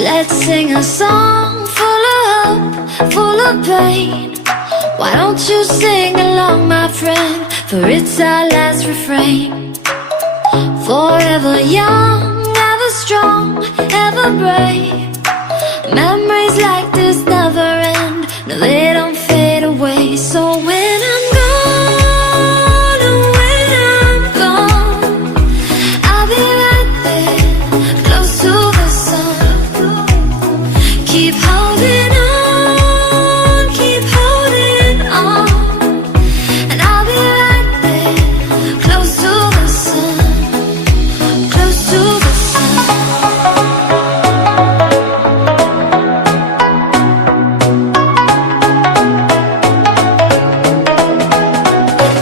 Let's sing a song full of hope, full of pain. Why don't you sing along, my friend? For it's our last refrain. Forever young, ever strong, ever brave. Memories like this never end. No, they don't fade away. So when I'm gone, oh, when I'm gone, I'll be right there, close to the sun. Keep holding on, keep holding on, and I'll be right there, close to the sun, close to the sun.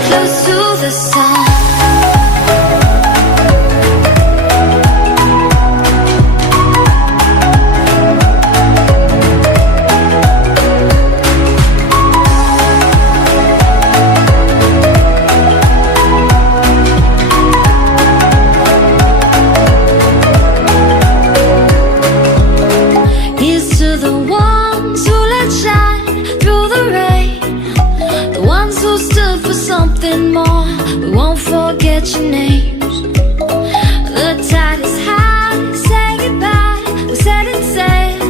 Close to the sun. Here's to the ones who let shine through the rain, the ones who stood for something more. We won't forget your names. The tide is high, say goodbye, we're setting sail,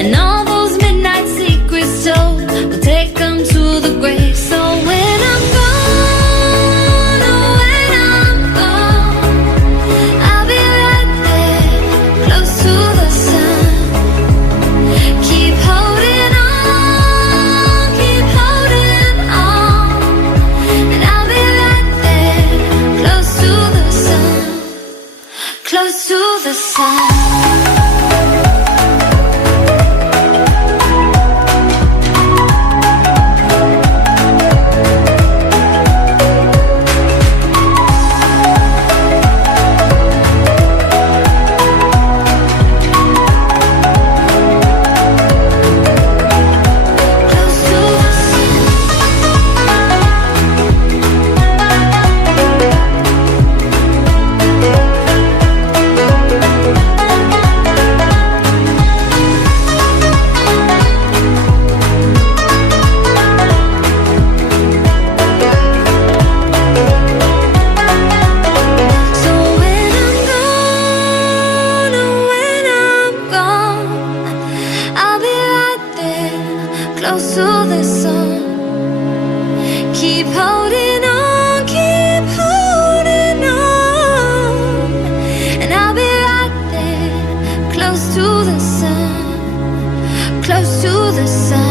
and all those midnight secrets told, we'll take them to the grave. So when I'm gone, oh, when I'm gone, I'll be right there, close to the sun. Keep holding on, keep holding on, and I'll be right there, close to the sun, close to the sun. Close to the sun. So when I'm gone, oh, when I'm gone, I'll be right there, close to the sun. Keep holding on, keep holding on, and I'll be right there, close to the sun, close to the sun.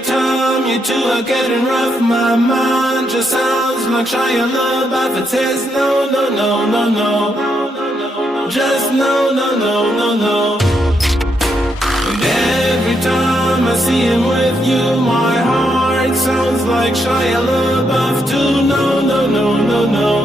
every time you two are getting rough, my mind just sounds like Shia LaBeouf. It says no, no, no, no, no, just no, no, no, no, no. And every time I see him with you, my heart sounds like Shia LaBeouf too. No, no, no, no, no.